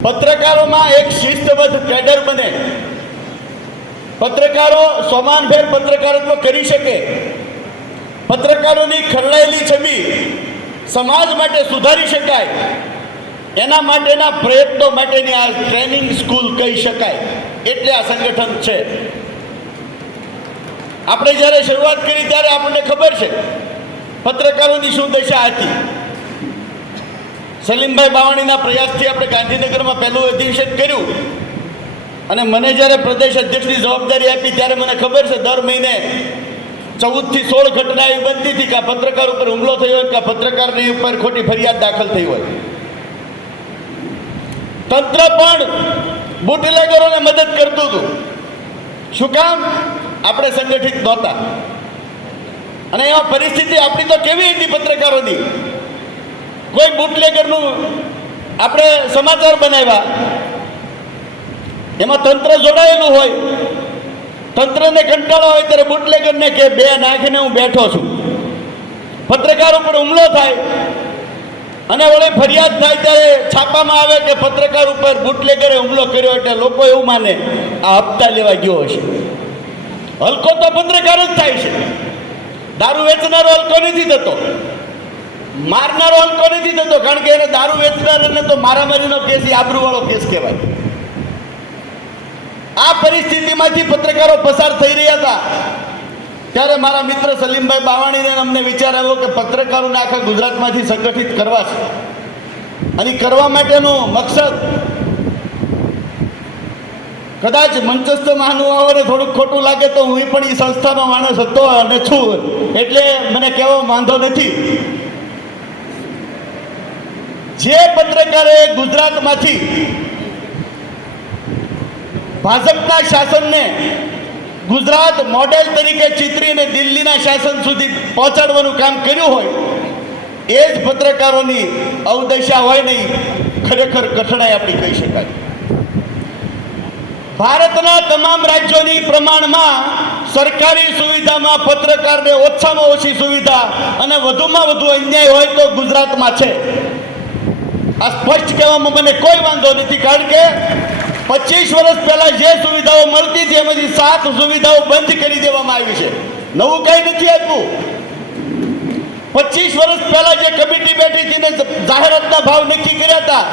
પત્રકારોમાં એક શિસ્તબદ્ધ કેડર બને, પત્રકારો સમાનભેર પત્રકારત્વ કરી શકે, પત્રકારોની ખરડાયેલી છબી સમાજ માટે સુધારી શકાય, એના માટેના પ્રયત્નો માટેની આ ટ્રેનિંગ સ્કૂલ કહી શકાય. એટલે આ સંગઠન છે. આપણે જ્યારે શરૂઆત કરી ત્યારે આપણને ખબર છે પત્રકારોની શું દશા હતી. સલીમભાઈ બાવાણીના પ્રયાસથી આપણે ગાંધીનગરમાં પહેલું અધિવેશન કર્યું અને મને જ્યારે પ્રદેશ અધ્યક્ષની જવાબદારી આપી ત્યારે મને ખબર છે દર મહિને 14 થી 16 ઘટના એવી બનતી હતી કે આ પત્રકાર ઉપર હુમલો થયો હોય કે આ પત્રકારની ઉપર ખોટી ફરિયાદ દાખલ થઈ હોય. તંત્ર પણ બુટલેગરોને મદદ કરતું હતું. શું કામ? આપણે સંગઠિત નહોતા. અને એમાં પરિસ્થિતિ આપણી તો કેવી હતી પત્રકારોની. કોઈ બુટલેગરનું આપણે સમાચાર બનાવ્યા, એમાં તંત્ર જોડાયેલું હોય, તંત્રને કંટાળો હોય ત્યારે બુટલેગરને કે બે નાખીને હું બેઠો છું. પત્રકાર ઉપર હુમલો થાય અને વળી ફરિયાદ થાય ત્યારે છાપામાં આવે કે પત્રકાર ઉપર બુટલેગરે હુમલો કર્યો, એટલે લોકો એવું માને આ હપ્તા લેવા ગયો હશે. હલકો તો પત્રકાર જ થાય છે. દારૂ વેચનારો હલકો નથી થતો, મારનારો હલકો નથી થતો, કારણ કે એને દારૂ વેચનારને તો મારામારીનો કેસ આબરૂવાળો કેસ કહેવાય. આ પરિસ્થિતિમાંથી પત્રકારો પસાર થઈ રહ્યા હતા ત્યારે મારા મિત્ર સલીમભાઈ બાવાણીને અમને વિચાર આવ્યો કે પત્રકારોને આખા ગુજરાતમાંથી સંગઠિત કરવા છે. અને કરવા માટેનો મકસદ કદાચ મંચસ્થ મહાનુભાવોને થોડુંક ખોટું લાગે તો હું પણ એ સંસ્થાનો માણસ હતો અને છું, એટલે મને કહેવો વાંધો નથી. જે પત્રકારે ગુજરાતમાંથી ભાજપના શાસનને ગુજરાત મોડેલ તરીકે ચિતરીને દિલ્હીના શાસન સુધી પહોંચાડવાનું કામ કર્યું હોય એ જ પત્રકારોની અવદશા હોય નહીં, ખરેખર કઠણાઈ આપણી કહી શકાય. ભારતના તમામ રાજ્યોની પ્રમાણમાં સરકારી સુવિધામાં પત્રકારને ઓછામાં ઓછી સુવિધા અને વધુમાં વધુ અન્યાય હોય તો ગુજરાતમાં છે. આ સ્પષ્ટ કહેવામાં મને કોઈ વાંધો નથી, કારણ કે 25 વર્ષ પહેલા જે સુવિધાઓ મળતી હતી એમાંથી 7 સુવિધાઓ બંધ કરી દેવામાં આવી છે. નવું કંઈ નથી આપ્યું. 25 વર્ષ પહેલા જે કમિટી બેઠી હતી ને જાહેરાતના ભાવ નક્કી કર્યા હતા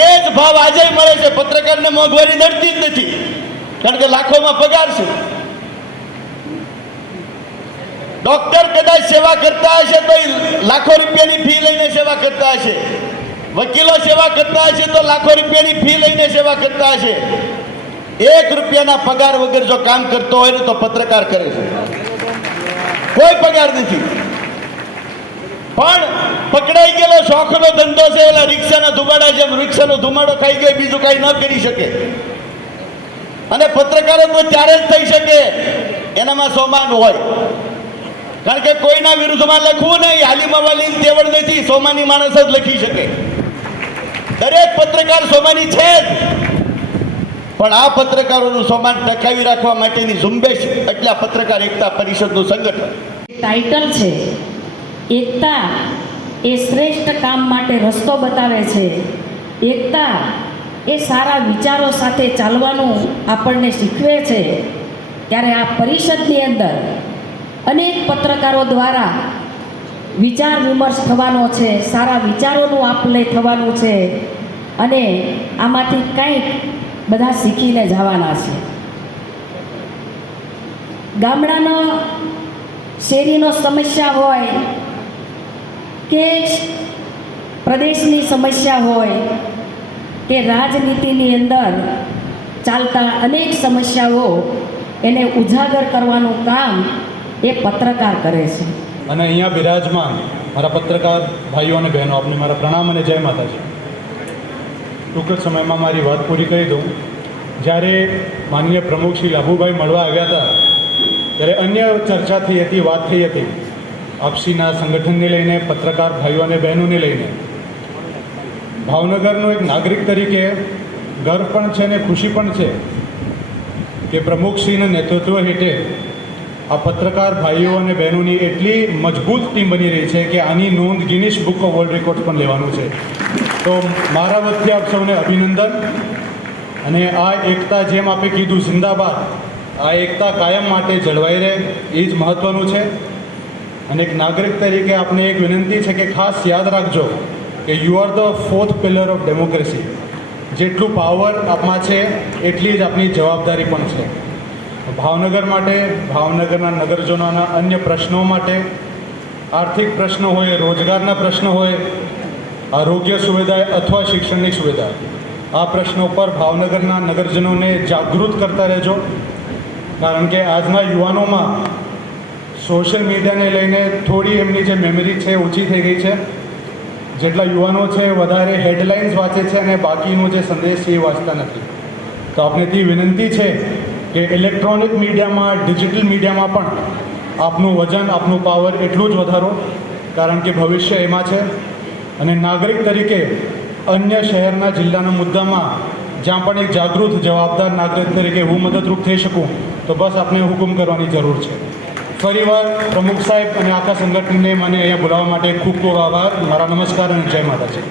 એ જ ભાવ આજે મળે છે. પત્રકારને મોંઘવારી નડતી જ નથી, કારણ કે લાખોમાં પગાર છે. ડોક્ટર કદાચ સેવા કરતા હશે તો લાખો રૂપિયાની ફી લઈને સેવા કરતા હશે, વકીલો સેવા કરતા હશે તો લાખો રૂપિયાની ફી લઈને સેવા કરતા હશે. 1 રૂપિયાના પગાર વગર જો કામ કરતો હોય ને તો પત્રકાર કરે છે. કોઈ પગાર નથી, પણ પકડાઈ ગયેલો શોખનો ધંધો છે. ઓલા રિક્ષાના ધુમાડા જેમ રિક્ષાનો ધુમાડો ખાઈ ગયો, બીજું કાંઈ ન કરી શકે. અને પત્રકારત્વ ત્યારે જ થઈ શકે એનામાં સોમાન હોય, કારણ કે કોઈના વિરુદ્ધમાં લખવું નહીં, હાલીમાં વાલી તેવડ નથી, સોમાની માણસ જ લખી શકે. દરેક પત્રકાર સોમાની છે જ, પણ આ પત્રકારોનું સોમાન ટકાવી રાખવા માટેની ઝુંબેશ એટલે આ પત્રકાર એકતા પરિષદનું સંગઠન. ટાઇટલ છે એકતા એ શ્રેષ્ઠ કામ માટે રસ્તો બતાવે છે. એકતા એ સારા વિચારો સાથે ચાલવાનું આપણને શીખવે છે. ત્યારે આ પરિષદની અંદર અનેક પત્રકારો દ્વારા વિચાર વિમર્શ થવાનો છે, સારા વિચારોનું આપ-લે થવાનું છે અને આમાંથી કંઈક બધા શીખીને જવાના છે. ગામડાનો શેરીનો સમસ્યા હોય કે પ્રદેશની સમસ્યા હોય કે રાજનીતિની અંદર ચાલતા અનેક સમસ્યાઓ એને ઉજાગર કરવાનું કામ એ પત્રકાર કરે છે. અને અહીંયા બિરાજમાન મારા પત્રકાર ભાઈઓ અને બહેનો, આપને મારા પ્રણામ અને જય માતાજી. ટૂંક જ સમયમાં મારી વાત પૂરી કરી દઉં. જ્યારે માનનીય પ્રમુખ શ્રી લાભુભાઈ મળવા આવ્યા હતા ત્યારે અન્ય ચર્ચા થઈ હતી, વાત થઈ હતી આપસીના સંગઠનને લઈને, પત્રકાર ભાઈઓ અને બહેનોને લઈને. ભાવનગરનો એક નાગરિક તરીકે ગર્વ પણ છે અને ખુશી પણ છે કે પ્રમુખશ્રીના નેતૃત્વ હેઠળ આ પત્રકાર ભાઈઓ અને બહેનોની એટલી મજબૂત ટીમ બની રહી છે કે આની નોંધ Guinness book of world record પણ લેવાનું છે. તો મારા વતીથી આપ સૌને અભિનંદન. અને આ એકતા જેમ આપે કીધું જિંદાબાદ, આ એકતા કાયમ માટે જળવાઈ રહે એ જ મહત્ત્વનું છે. અને એક નાગરિક તરીકે આપને એક વિનંતી છે કે ખાસ યાદ રાખજો કે you are the fourth pillar of democracy. જેટલું પાવર આપમાં છે એટલી જ આપની જવાબદારી પણ છે. ભાવનગર માટે, ભાવનગરના નગરજનોના અન્ય પ્રશ્નો માટે, આર્થિક પ્રશ્નો હોય, રોજગારના પ્રશ્નો હોય, આરોગ્ય સુવિધા અથવા શૈક્ષણિક સુવિધા, આ પ્રશ્નો પર ભાવનગરના નગરજનોને જાગૃત કરતા રહેજો. કારણ કે આજના યુવાનોમાં સોશિયલ મીડિયાને લઈને થોડી એમની જે મેમરી છે ઓછી થઈ ગઈ છે. જેટલા યુવાનો છે વધારે હેડલાઇન્સ વાંચે છે અને બાકીનો જે સંદેશ છે એ વાંચતા નથી. તો આપને તે વિનંતી છે કે ઇલેક્ટ્રોનિક મીડિયામાં, ડિજિટલ મીડિયામાં પણ આપનું વજન, આપનું પાવર એટલું જ વધારો. કારણ કે ભવિષ્ય એમાં છે. અને નાગરિક તરીકે અન્ય શહેરના, જિલ્લાના મુદ્દામાં જ્યાં પણ એક જાગૃત, જવાબદાર નાગરિક તરીકે હું મદદરૂપ થઈ શકું તો બસ આપને હુકુમ કરવાની જરૂર છે. ફરીવાર પ્રમુખ સાહેબ અને આખા સંગઠનને મને અહીંયા બોલાવવા માટે ખૂબ ખૂબ આભાર. મારા નમસ્કાર અને જય માતાજી.